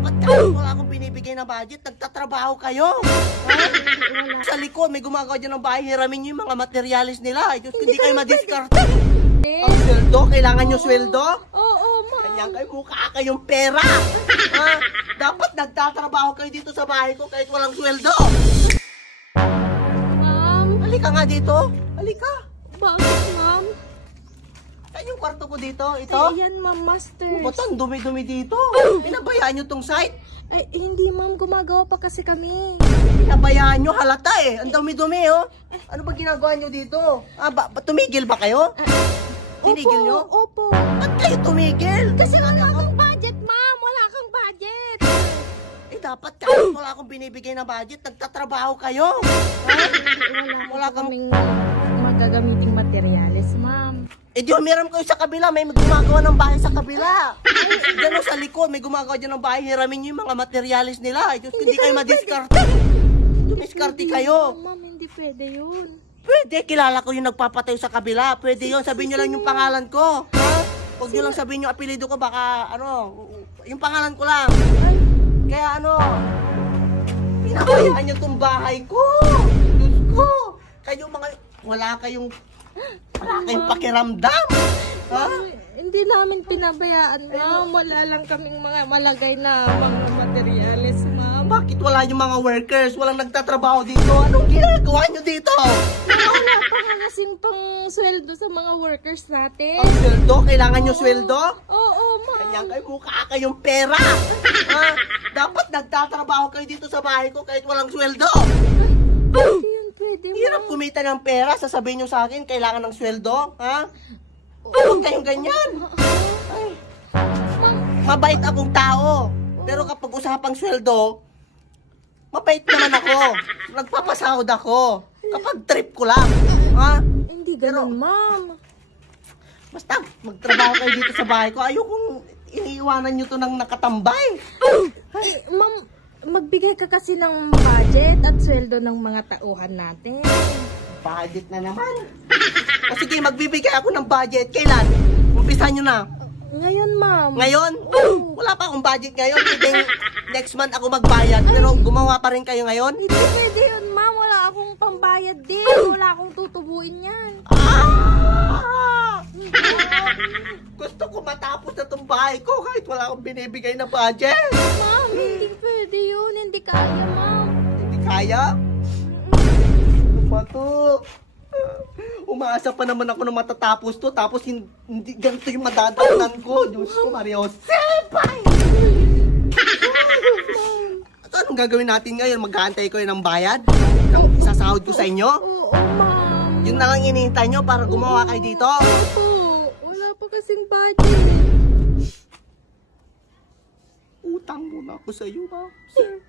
dapat kahit wala akong binibigay na budget, nagtatrabaho kayo. Sa likod, may gumagawa dyan ng bahay, hiramin nyo yung mga materialis nila. Diyos, hindi kayo madiskarte. Ang sweldo, kailangan nyo sweldo? Oo, ma'am. Kanyang kayo, mukha kayong pera. Dapat nagtatrabaho kayo dito sa bahay ko kahit walang sweldo. Ma'am. Halika nga dito. Halika. Bakit, ma'am? Saan yung kwarto ko dito? Ito? Ayan, ma'am, masters. Ba't ang dumi-dumi dito? Pinabayaan nyo tong site? Ay, hindi, ma'am. Gumagawa pa kasi kami. Pinabayaan nyo, halata eh. Ang dumi-dumi, oh. Ano ba ginagawa nyo dito? Tumigil ba kayo? Tinigil nyo? Opo. Ba't kayo tumigil? Kasi wala akong budget, ma'am. Wala kang budget. Dapat kahit wala akong binibigay na budget, nagtatrabaho kayo. Wala kaming magagamiting materyales, ma'am. Eh di umiram kayo sa kabila, may gumagawa ng bahay sa kabila. Diyan o sa likod, may gumagawa dyan ng bahay, hiramin nyo yung mga materialis nila. Diyos, hindi kayo madiskarte. Dumiskarte kayo. Ma'am, hindi pwede yun. Pwede, kilala ko yung nagpapatayo sa kabila. Pwede yun, sabihin nyo lang yung pangalan ko. Huwag nyo lang sabihin yung apelido ko, baka yung pangalan ko lang. Kaya pinabayaan nyo tong bahay ko. Diyos ko. Kayo wala kayong pakiramdam. Hindi namin pinabayaan, ma'am. Wala lang kaming mga malagay na mga materyales, ma'am. Bakit wala yung mga workers? Walang nagtatrabaho dito? Anong ginagawa nyo dito? Wala pa nga kasing pang sweldo sa mga workers natin. Ang sweldo? Kailangan nyo sweldo? Oo, ma'am. Kanyang kayo, mukha kayong pera. Dapat nagtatrabaho kayo dito sa bahay ko kahit walang sweldo. Hindi yun pwede, ma'am. Hirap kumita ng pera, sasabihin nyo sa akin, kailangan ng sweldo, ha? Huwag kayong ganyan. Ay, mabait akong tao. Pero kapag usapang sweldo, mabait naman ako. Nagpapasahod ako. Kapag trip ko lang, ha? Hindi ganun, ma'am. Basta, magtrabaho kayo dito sa bahay ko. Ayokong iniiwanan nyo to ng nakatambay. Ay, ma'am, magbigay ka kasi ng budget at sweldo ng mga tauhan natin. Budget na naman. O sige, magbibigay ako ng budget. Kailan? Umpisa nyo na. Ngayon, ma'am. Ngayon? Wala pa akong budget ngayon. Pwedeng next month ako magbayad. Pero gumawa pa rin kayo ngayon? Hindi pwede yun, ma'am. Wala akong pambayad din. Wala akong tutubuin yan. Gusto ko matapos na itong bahay ko kahit wala akong binibigay na budget. Ma'am, hindi pwede yun. Hindi kaya, ma'am. Hindi kaya? Ano ba to? Umaasa pa naman ako na matatapos to. Tapos hindi ganito yung madadaanan ko. Diyos ko, Maria Josep! So, anong gagawin natin ngayon? Mag-aantay ko yun ng bayad? Ng sasahod ko sa inyo? Oo, ma'am. Yun na lang hinihintay nyo para gumawa kayo dito? Opo. Wala pa kasing budget. Utang muna ako sa iyo, ha? Sir.